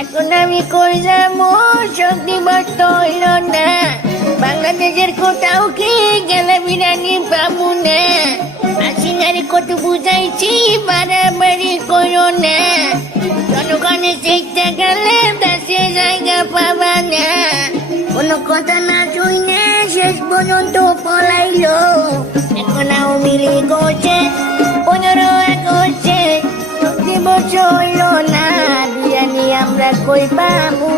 এখন আমি কই যাবো, শক্তি বস্ত হইল না। বাংলাদেশের কোথাও কি গেলে বিরিয়ানি পাবো না। আসিনারে কত বুঝাইছি, বাড়াবাড়ি করো না। জনগণের চেষ্টা গেলে দেশে জায়গা পাবা না। কোনো কথা না শুনে শেষ পর্যন্ত পলাইলো। এখন আওয়ামী লীগ করছে, 15 করছে, শক্তি বস্ত হইল না। বিরিয়ানি আমরা কই পাবো